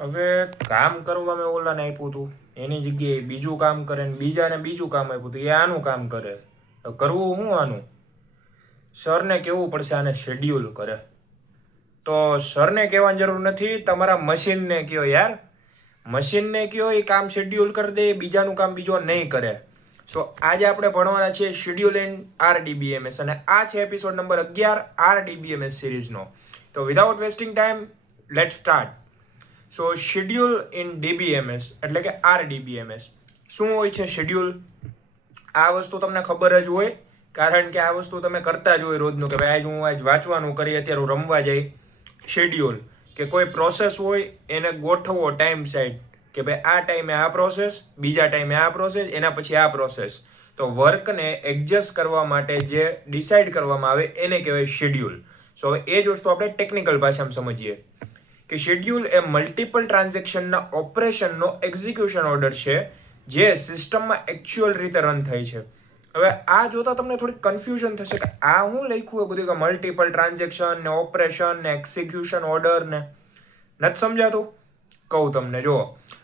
હવે કામ કરવા મેં ઓલાને આપ્યું હતું, એની જગ્યાએ બીજું કામ કરે ને બીજાને બીજું કામ આપ્યું હતું, એ આનું કામ કરે. તો કરવું શું આનું? સરને કહેવું પડશે આને શેડ્યુલ કરે. તો સરને કહેવાની જરૂર નથી, તમારા મશીનને કહો યાર. મશીનને કહો એ કામ શેડ્યુલ કરી દે, બીજાનું કામ બીજો નહીં કરે. સો આજે આપણે ભણવાના છીએ શેડ્યુલ ઇન RDBMS અને આ છે એપિસોડ નંબર 11 RDBMS સિરીઝનો. તો without wasting time late start. So schedule in DBMS એટલે કે RDBMS શું હોય છે શેડ્યુલ? આ વસ્તુ તમને ખબર જ હોય, કારણ કે આ વસ્તુ તમે કરતા જ હોય રોજનું, કે ભાઈ આજ વાંચવાનું કરી, અત્યારે હું રમવા જઈ. શેડ્યુલ કે કોઈ પ્રોસેસ હોય એને ગોઠવવો ટાઈમ સાઈડ, કે ભાઈ આ ટાઈમે આ પ્રોસેસ, બીજા ટાઈમે આ પ્રોસેસ, એના પછી આ પ્રોસેસ. તો વર્કને એડજસ્ટ કરવા માટે જે ડિસાઇડ કરવામાં આવે એને કહેવાય શેડ્યુલ. સો હવે એ જ વસ્તુ આપણે ટેકનિકલ ભાષામાં સમજીએ કે શેડ્યુલ એ મલ્ટિપલ ટ્રાન્ઝેક્શનના ઓપરેશનનો એક્ઝિક્યુશન ઓર્ડર છે જે સિસ્ટમમાં એકચ્યુઅલ રીતે રન થાય છે. હવે આ જોતા તમને થોડીક કન્ફ્યુઝન થશે કે આ હું લખ્યું એ બધું, કે મલ્ટિપલ ટ્રાન્ઝેક્શન ને ઓપરેશન ને એક્ઝિક્યુશન ઓર્ડર ને નથી સમજાતું? કહું તમને, જો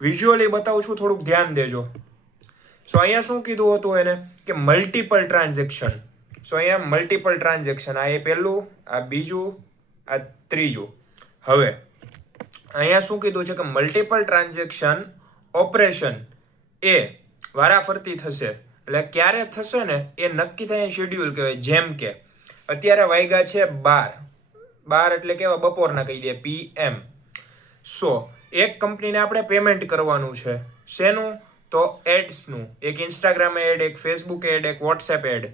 વિઝ્યુઅલી બતાવું છું, થોડુંક ધ્યાન દેજો. સો અહીંયા શું કીધું હતું એને, કે મલ્ટિપલ ટ્રાન્ઝેક્શન. સો અહીંયા મલ્ટિપલ ટ્રાન્ઝેક્શન, આ એ પહેલું, આ બીજું, આ ત્રીજું. હવે અહીંયા શું કીધું છે કે મલ્ટિપલ ટ્રાન્ઝેક્શન ઓપરેશન એ વારાફરતી થશે. એટલે ક્યારે થશે ને એ નક્કી થાય શેડ્યુલ કહેવાય. જેમ કે અત્યારે વાગ્યા છે 12 એટલે કેવા બપોરના કહી દે PM. સો એક કંપનીને આપણે પેમેન્ટ કરવાનું છે. શેનું? તો એડ્સનું. એક ઇન્સ્ટાગ્રામ એડ, એક ફેસબુક એડ, એક વોટ્સએપ એડ.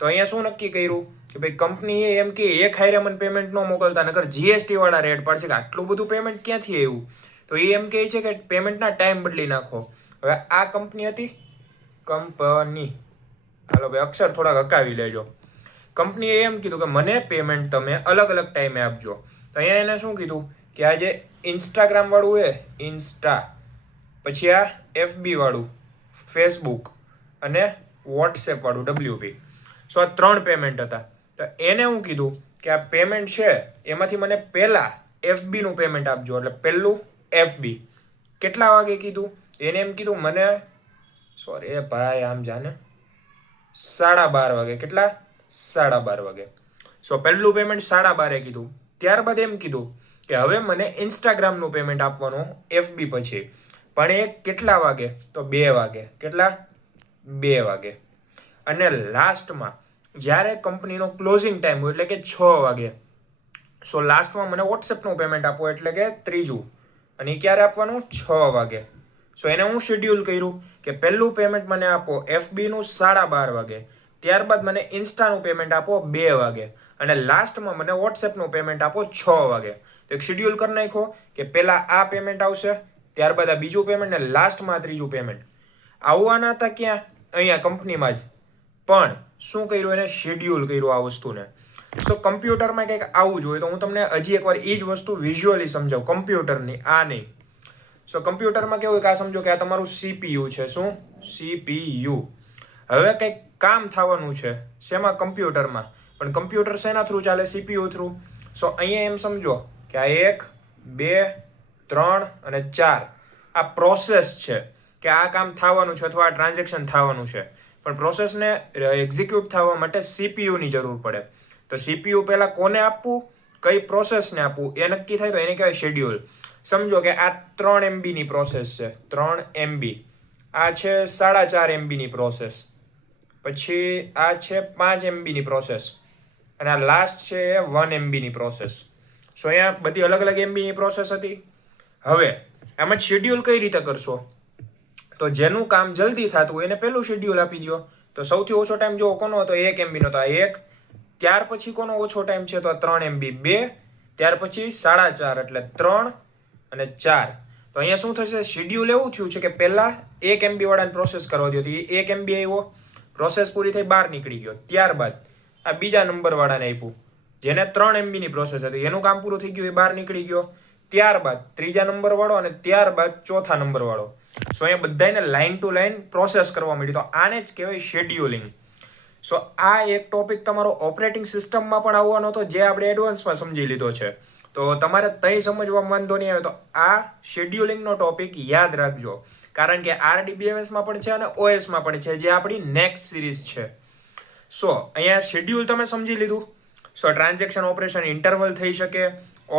તો અહીંયા શું નક્કી કર્યું કે ભાઈ કંપનીએ એમ કે એક હારે મને પેમેન્ટ ન મોકલતા, નકર GST વાળા રેટ પાડશે કે આટલું બધું પેમેન્ટ ક્યાંથી આવ્યું. તો એ એમ કહે છે કે પેમેન્ટના ટાઈમ બદલી નાખો. હવે આ કંપની હતી, કંપની, હાલો ભાઈ અક્ષર થોડાક હકાવી લેજો. કંપનીએ એમ કીધું કે મને પેમેન્ટ તમે અલગ અલગ ટાઈમે આપજો. તો અહીંયા એને શું કીધું કે આ જે ઇન્સ્ટાગ્રામ વાળું એ ઇન્સ્ટા, પછી આ FB વાળું ફેસબુક અને વોટ્સએપ વાળું WP. સો આ 3 પેમેન્ટ હતા. તો એને હું કીધું કે આ પેમેન્ટ છે એમાંથી મને પહેલાં FBનું પેમેન્ટ આપજો. એટલે પહેલું FB. કેટલા વાગે કીધું? એને એમ કીધું મને, સોરી એ ભાઈ આમ જાને, 12:30 વાગે. કેટલા? 12:30 વાગે. સો પહેલું પેમેન્ટ 12:30 કીધું. ત્યારબાદ એમ કીધું કે હવે મને ઇન્સ્ટાગ્રામનું પેમેન્ટ આપવાનું FB પછી, પણ એ કેટલા વાગે? તો 2 વાગે. કેટલા? 2 વાગે. અને લાસ્ટમાં જ્યારે કંપનીનો ક્લોઝિંગ ટાઈમ હોય એટલે કે 6 વાગે, સો લાસ્ટમાં મને વોટ્સએપનું પેમેન્ટ આપો એટલે કે ત્રીજું. અને એ ક્યારે આપવાનું? 6 વાગે. સો એને હું શેડ્યુલ કર્યું કે પહેલું પેમેન્ટ મને આપો FBનું 12:30 વાગે, ત્યારબાદ મને ઇન્સ્ટાનું પેમેન્ટ આપો 2 વાગે, અને લાસ્ટમાં મને વોટ્સએપનું પેમેન્ટ આપો 6 વાગે. તો એક શેડ્યુલ કરી નાખો કે પહેલાં આ પેમેન્ટ આવશે, ત્યારબાદ આ બીજું પેમેન્ટ ને લાસ્ટમાં ત્રીજું પેમેન્ટ. આવવાના હતા ક્યાં? અહીંયા કંપનીમાં જ. પણ શું કર્યું? એને શેડ્યુલ કર્યું આ વસ્તુને. સો કમ્પ્યુટરમાં કંઈક આવું જ હોય. તો હું તમને હજી એકવાર એ જ વસ્તુ વિઝ્યુઅલી સમજાવું, કમ્પ્યુટરની, આ નહીં. સો કમ્પ્યુટરમાં કેવું કે આ સમજો કે આ તમારું CPU છે. શું? CPU. હવે કંઈક કામ થવાનું છે. શેમાં? કમ્પ્યુટરમાં. પણ કમ્પ્યુટર શેના થ્રુ ચાલે? CPU through. સો અહીંયા એમ સમજો કે આ 1, 2, 3 અને 4 આ પ્રોસેસ છે કે આ કામ થવાનું છે અથવા આ ટ્રાન્ઝેક્શન થવાનું છે. પણ પ્રોસેસને એક્ઝિક્યુટ થવા માટે CPUની જરૂર પડે. તો CPU પહેલાં કોને આપવું, કઈ પ્રોસેસને આપવું એ નક્કી થાય. તો એને કહેવાય શેડ્યુલ. સમજો કે આ 3 MBની પ્રોસેસ છે. 3 MB. આ છે 4.5 MBની પ્રોસેસ. પછી આ છે 5 MBની પ્રોસેસ. અને આ લાસ્ટ છે 1 MBની પ્રોસેસ. સો અહીંયા બધી અલગ અલગ MBની પ્રોસેસ હતી. હવે આમાં શેડ્યુલ કઈ રીતે કરશો? તો જેનું કામ જલ્દી થતું હોય એને પહેલું શેડ્યુલ આપી દો. તો સૌથી ઓછો ટાઈમ જો કોનો હતો? 1 MBનો. તો આ 1. ત્યાર પછી કોનો ઓછો ટાઈમ છે? તો 3 MB. 2. ત્યાર પછી 4.5 એટલે 3 અને 4. તો અહીંયા શું થશે? શેડ્યુલ એવું થયું છે કે પહેલાં 1 MB વાળાને પ્રોસેસ કરવા દો. તો એ 1 MB આવ્યો, પ્રોસેસ પૂરી થઈ, બહાર નીકળી ગયો. ત્યારબાદ આ બીજા નંબરવાળાને આપ્યું જેને 3 MBની પ્રોસેસ હતી, એનું કામ પૂરું થઈ ગયું, એ બહાર નીકળી ગયો. ત્યારબાદ ત્રીજા નંબરવાળો અને ત્યારબાદ ચોથા નંબરવાળો. સો અહીંયા બધાને લાઇન ટુ લાઇન પ્રોસેસ કરવા મળી. તો આને જ કહેવાય શેડ્યુલિંગ. સો આ એક ટોપિક તમારો ઓપરેટિંગ સિસ્ટમમાં પણ આવવાનો હતો, જે આપણે એડવાન્સમાં સમજી લીધો છે. તો તમારે તઈ સમજવામાં વાંધો નહીં આવે તો આ શેડ્યુલિંગનો ટોપિક યાદ રાખજો, કારણ કે RDBMS-માં પણ છે અને OS-માં પણ છે, જે આપણી નેક્સ્ટ સિરીઝ છે. અહીંયા શેડ્યુલ તમે સમજી લીધું. ટ્રાન્ઝેક્શન ઓપરેશન ઇન્ટરવલ થઈ શકે.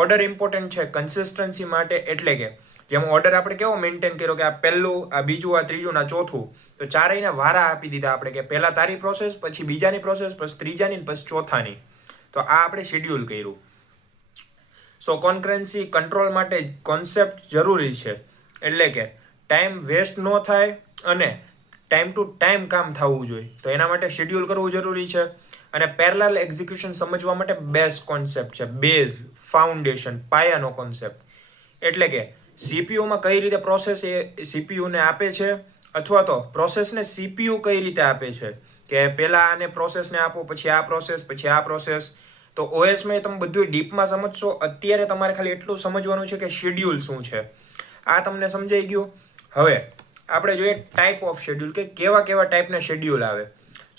ઓર્ડર ઇમ્પોર્ટન્ટ છે કન્સિસ્ટન્સી માટે, એટલે કે જેમ ઓર્ડર આપણે કેવો મેન્ટેન કર્યો કે આ પહેલું, આ બીજું, આ ત્રીજું, આ ચોથું, તો ચારેયને વારા આપી દીધા આપણે કે પહેલા તારી પ્રોસેસ, પછી બીજાની પ્રોસેસ, પછી ત્રીજાની, પછી ચોથાની. તો આ આપણે શેડ્યુલ કર્યું. કોન્કરન્સી કંટ્રોલ માટે કોન્સેપ્ટ જરૂરી છે, એટલે કે ટાઈમ વેસ્ટ ન થાય અને ટાઈમ ટુ ટાઈમ કામ થવું જોઈએ, તો એના માટે શેડ્યુલ કરવું જરૂરી છે. અને પેરેલલ એક્ઝિક્યુશન સમજવા માટે બેઝ કોન્સેપ્ટ છે, બેઝ, ફાઉન્ડેશન, પાયાનો કોન્સેપ્ટ. એટલે કે સીપીયુમાં કઈ રીતે પ્રોસેસ એ સીપીયુને આપે છે, અથવા તો પ્રોસેસને સીપીયુ કઈ રીતે આપે છે, કે પહેલાં આને પ્રોસેસને આપો, પછી આ પ્રોસેસ, પછી આ પ્રોસેસ. તો OS-માં તમે બધું ડીપમાં સમજશો. અત્યારે તમારે ખાલી એટલું સમજવાનું છે કે શેડ્યુલ શું છે. આ તમને સમજાઈ ગયું. હવે આપણે જોઈએ ટાઈપ ઓફ શેડ્યુલ, કે કેવા કેવા ટાઈપના શેડ્યુલ આવે.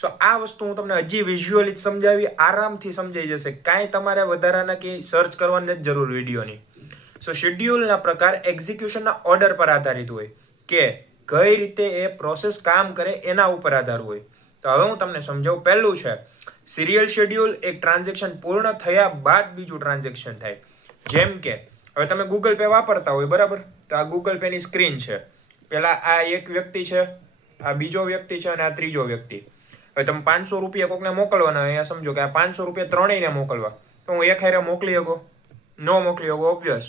આ વસ્તુ હું તમને હજી વિઝ્યુઅલી જ સમજાવી, આરામથી સમજાઈ જશે. કાંઈ તમારે વધારાના કે સર્ચ કરવાની નથી જરૂર વિડીયોની. શેડ્યુલના પ્રકાર એક્ઝિક્યુશનના ઓર્ડર પર આધારિત હોય, કે કઈ રીતે એ પ્રોસેસ કામ કરે એના ઉપર આધાર હોય. તો હવે હું તમને સમજાવું. પહેલું છે સિરિયલ શેડ્યુલ. એક ટ્રાન્ઝેક્શન પૂર્ણ થયા બાદ બીજું ટ્રાન્ઝેક્શન થાય. જેમ કે હવે તમે ગૂગલ પે વાપરતા હોય, બરાબર? તો આ ગૂગલ પેની સ્ક્રીન છે. પહેલાં આ એક વ્યક્તિ છે, આ બીજો વ્યક્તિ છે અને આ ત્રીજો વ્યક્તિ. હવે તમે 500 રૂપિયા કોકને મોકલવાના, અહીંયા સમજો કે આ 500 રૂપિયા ત્રણેયને મોકલવા, તો હું એક હારે મોકલી શકો? ન મોકલી શકો, ઓબ્વિયસ.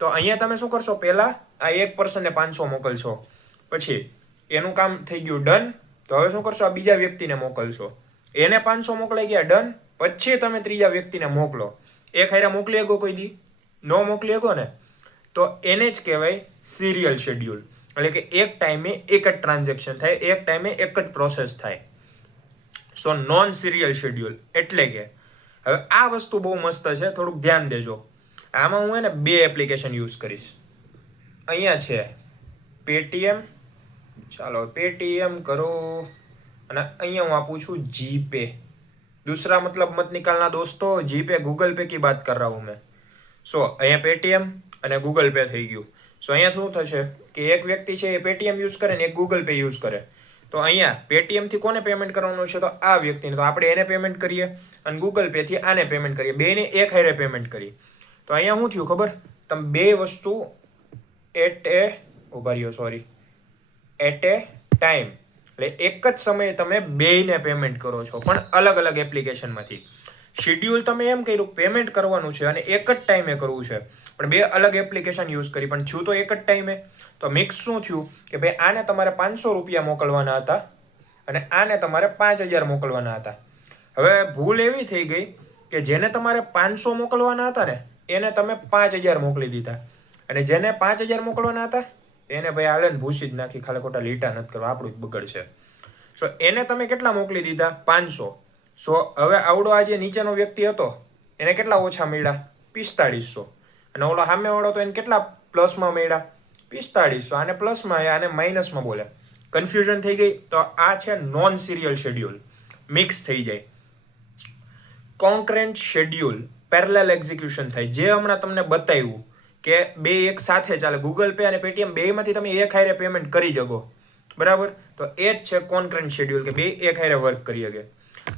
તો અહીંયા તમે શું કરશો? પહેલાં આ એક પર્સનને 500 મોકલશો, પછી એનું કામ થઈ ગયું ડન. તો હવે શું કરશો? આ બીજા વ્યક્તિને મોકલશો, એને 500 મોકલાઈ ગયા, ડન. પછી તમે ત્રીજા વ્યક્તિને મોકલો. એક હારે મોકલી શકો કોઈ દી? ન મોકલી શકો ને. તો એને જ કહેવાય સિરિયલ શેડ્યુલ. એટલે કે એક ટાઈમે એક જ ટ્રાન્ઝેક્શન થાય, એક ટાઈમે એક જ પ્રોસેસ થાય. નોન સિરિયલ શેડ્યુલ એટલે કે હવે આ વસ્તુ બહુ મસ્ત છે, થોડુંક ધ્યાન દેજો. આમાં હું એને 2 એપ્લિકેશન યુઝ કરીશ. અહીંયા છે પેટીએમ. ચાલો પેટીએમ કરો, અને અહીંયા હું આપું છું જીપે. दूसरा मतलब मत निकालना दोस्तों, जीपे गूगल पे की बात कर रहा हूँ मैं. અહીંયા પેટીએમ અને ગૂગલ પે થઈ ગયું. અહીંયા શું થશે કે એક વ્યક્તિ છે એ પેટીએમ યુઝ કરે ને એક ગૂગલ પે યુઝ કરે. તો અહીંયા પેટીએમથી કોને પેમેન્ટ કરવાનું છે? તો આ વ્યક્તિને. તો આપણે એને પેમેન્ટ કરીએ, અને ગૂગલ પેથી આને પેમેન્ટ કરીએ, બેને એક હારે પેમેન્ટ કરીએ. તો અહીંયા શું થયું ખબર? તમે બે વસ્તુ એટ એ ટાઈમ, એટલે એક જ સમયે તમે બેયને પેમેન્ટ કરો છો, પણ અલગ અલગ એપ્લિકેશનમાંથી. શેડ્યુલ તમે એમ કર્યું પેમેન્ટ કરવાનું છે અને એક જ ટાઈમે કરવું છે, પણ બે અલગ એપ્લિકેશન યુઝ કરી, પણ થયું તો એક જ ટાઈમે. તો મિક્સ શું થયું કે ભાઈ આને તમારે 500 રૂપિયા મોકલવાના હતા અને આને તમારે 5000 મોકલવાના હતા. હવે ભૂલ એવી થઈ ગઈ કે જેને તમારે 500 મોકલવાના હતા ને એને તમે 5000 મોકલી દીધા, અને જેને 5000 મોકલવાના હતા એને ભાઈ હાલે ને ભૂસી જ નાખી, ખાલી ખોટા લીટા નથી કરવા, આપણું જ બગડશે. એને તમે કેટલા મોકલી દીધા? 500. હવે આવડો આ જે નીચેનો વ્યક્તિ હતો એને કેટલા ઓછા મળ્યા? 4500. અને ઓલો સામેવાળો તો એને કેટલા પ્લસમાં મળ્યા? 4500. આને પ્લસમાં, આને માઇનસમાં બોલે. કન્ફ્યુઝન થઈ ગઈ. તો આ છે નોન સિરિયલ શેડ્યુલ, મિક્સ થઈ જાય. કોન્કરન્ટ શેડ્યુલ, પેરેલલ એક્ઝિક્યુશન થાય, જે હમણાં તમને બતાવ્યું કે બે એક સાથે ચાલે. ગૂગલ પે અને પેટીએમ બેમાંથી તમે એક હારે પેમેન્ટ કરી શકો, બરાબર? તો એ જ છે કોન્કરન્ટ શેડ્યુલ, કે બે એક હારે વર્ક કરી શકે.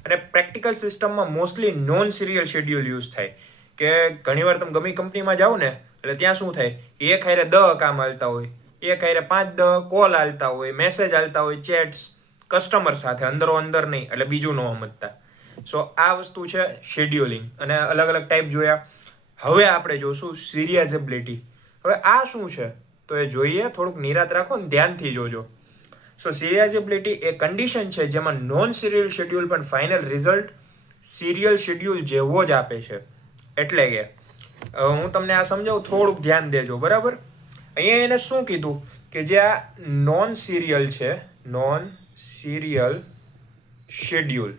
અને પ્રેક્ટિકલ સિસ્ટમમાં mostly non serial schedule use થાય, કે ઘણીવાર તમે ગમે કંપનીમાં જાઓ ને એટલે ત્યાં શું થાય, એક હારે 10 કામ હાલતા હોય, એક હારે 5-10 કોલ હાલતા હોય, મેસેજ હાલતા હોય, ચેટ્સ કસ્ટમર સાથે, અંદરો અંદર નહીં, એટલે બીજું ન સમજતા. આ વસ્તુ છે શેડ્યુલિંગ, અને અલગ અલગ ટાઈપ જોયા. હવે આપણે જોશું સિરિયઝેબિલિટી. હવે આ શું છે તો એ જોઈએ, થોડુંક નિરાત રાખો ને ધ્યાનથી જોજો. સિરિયઝેબિલિટી એ કન્ડિશન છે જેમાં નોન સિરિયલ શેડ્યુલ પણ ફાઇનલ રિઝલ્ટ સિરિયલ શેડ્યુલ જેવો જ આપે છે. એટલે કે હું તમને આ સમજાવું, થોડુંક ધ્યાન દેજો, બરાબર? અહીંયા એને શું કીધું કે જે આ નોન સિરિયલ છે, નોન સિરિયલ શેડ્યુલ,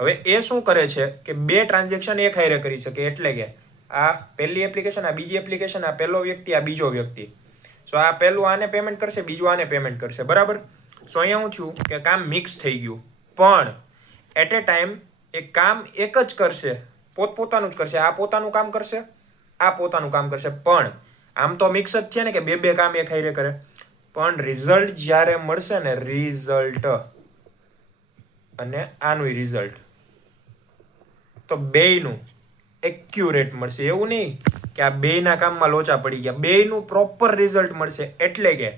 હવે એ શું કરે છે કે બે ટ્રાન્ઝેક્શન એક હારે કરી શકે. એટલે કે આ પહેલી એપ્લિકેશન, આ બીજી એપ્લિકેશન, આ પહેલો વ્યક્તિ, આ બીજો વ્યક્તિ. આ પહેલું આને પેમેન્ટ કરશે, બીજું આને પેમેન્ટ કરશે, બરાબર? અહીંયા શું થયું કે કામ મિક્સ થઈ ગયું, પણ એટ એ ટાઈમ એ કામ એક જ કરશે, પોતપોતાનું જ કરશે. આ પોતાનું કામ કરશે, આ પોતાનું કામ કરશે, પણ આમ તો મિક્સ જ છે ને કે બે કામ એક હારે કરે. પણ રિઝલ્ટ જ્યારે મળશે ને, રિઝલ્ટ અને આનું રિઝલ્ટ, તો બેયનું એક્યુરેટ મળશે. એવું નહીં કે આ બેયના કામમાં લોચા પડી ગયા, બેયનું પ્રોપર રિઝલ્ટ મળશે. એટલે કે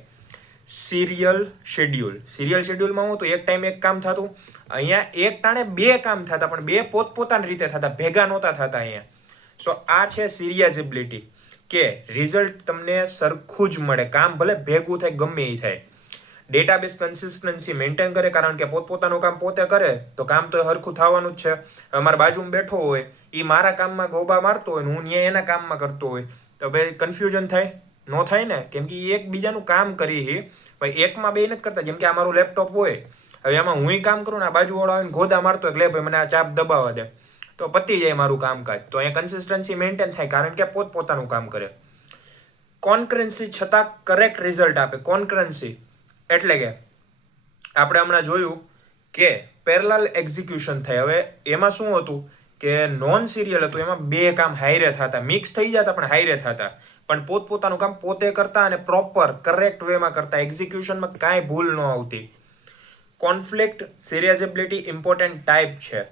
સિરિયલ શેડ્યુલ. સિરિયલ શેડ્યુલમાં હું તો એક ટાઈમ એક કામ થતું, અહીંયા એક ટાણે બે કામ થતા, પણ બે પોતપોતાની રીતે થતા, ભેગા નહોતા થતા અહીંયા. સો આ છે સિરિયઝિબિલિટી, કે રિઝલ્ટ તમને સરખું જ મળે, કામ ભલે ભેગું થાય, ગમે એ થાય. ડેટાબેઝ કન્સિસ્ટન્સી મેન્ટેન કરે, કારણ કે પોતપોતાનું કામ પોતે કરે તો કામ તો સરખું થવાનું જ છે. અમારા બાજુમાં બેઠો હોય, એ મારા કામમાં ગોબા મારતો હોય ને હું ત્યાં એના કામમાં કરતો હોય, તો ભાઈ કન્ફ્યુઝન થાય? ન થાય ને, કેમ કે એ એકબીજાનું કામ કરી ભાઈ, એકમાં બે નથી કરતા. જેમ કે આ મારું લેપટોપ હોય, હવે એમાં હું કામ કરું ને આ બાજુવાળો આવીને ગોદા મારતો હોય, એટલે ભાઈ મને આ ચાપ દબાવવા દે, તો પતી જાય મારું કામકાજ. તો અહીંયા કન્સિસ્ટન્સી મેન્ટેન થાય, કારણ કે પોતપોતાનું કામ કરે. કોન્કરન્સી છતાં કરેક્ટ રિઝલ્ટ આપે. કોન્કરન્સી એટલે કે આપણે હમણાં જોયું કે પેરેલલ એક્ઝિક્યુશન થાય. હવે એમાં શું હતું કે નોન સિરિયલ હતું, એમાં બે કામ હાઈરે થતા, મિક્સ થઈ જતા પણ હાઈરે થતા, પણ પોતપોતાનું કામ પોતે કરતા અને પ્રોપર કરેક્ટ વેમાં કરતા, એક્ઝિક્યુશનમાં કાંઈ ભૂલ ન આવતી. કોન્ફ્લિક્ટ સિરિયઝિબિલિટી ઇમ્પોર્ટન્ટ ટાઈપ છે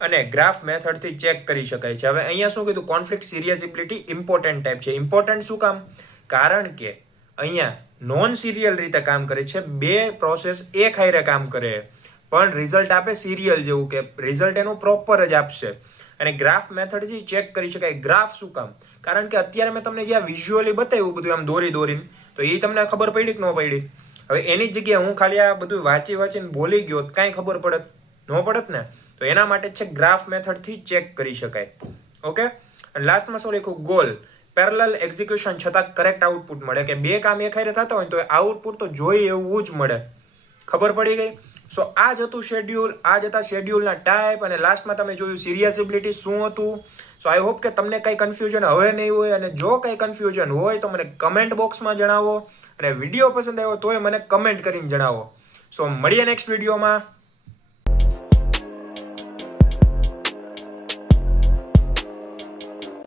અને ગ્રાફ મેથડથી ચેક કરી શકાય છે. હવે અહીંયા શું કીધું? કોન્ફ્લિક્ટ સિરિયઝિબિલિટી ઇમ્પોર્ટન્ટ ટાઈપ છે. ઇમ્પોર્ટન્ટ શું કામ? કારણ કે અહીંયા નોન સિરિયલ રીતે કામ કરે છે, બે પ્રોસેસ એક હારે કામ કરે, પણ રિઝલ્ટ આપે સિરિયલ જેવું, કે રિઝલ્ટ એનું પ્રોપર જ આપશે. અને ગ્રાફ મેથડથી ચેક કરી શકાય. ગ્રાફ શું કામ? કારણ કે અત્યારે મેં તમને જે આ વિઝ્યુઅલી બતાવ્યું બધું આમ દોરીને, તો એ તમને ખબર પડી કે ન પડી? હવે એની જગ્યાએ હું ખાલી આ બધું વાંચીને બોલી ગયો, કાંઈ ખબર પડત? ન પડત ને. તો એના માટે છે ગ્રાફ મેથડથી ચેક કરી શકાય. ઓકે. અને લાસ્ટમાં શું લખ્યું? ગોલ. પેરેલલ એક્ઝિક્યુશન છતાં કરેક્ટ આઉટપુટ મળે, કે બે કામ એક હારે થતા હોય તો આઉટપુટ તો જોઈએ એવું જ મળે. ખબર પડી ગઈ? સો આ જ હતું શેડ્યુલ, આ જ હતા શેડ્યુલના ટાઈપ, અને લાસ્ટમાં તમે જોયું સિરિયઝિબિલિટી શું હતું. સો આઈ હોપ કે તમને કંઈ કન્ફ્યુઝન હવે નહીં હોય, અને જો કંઈ કન્ફ્યુઝન હોય તો મને કમેન્ટ બોક્સમાં જણાવો, અને વિડીયો પસંદ આવ્યો તોય મને કમેન્ટ કરીને જણાવો. સો મળીએ નેક્સ્ટ વિડીયોમાં.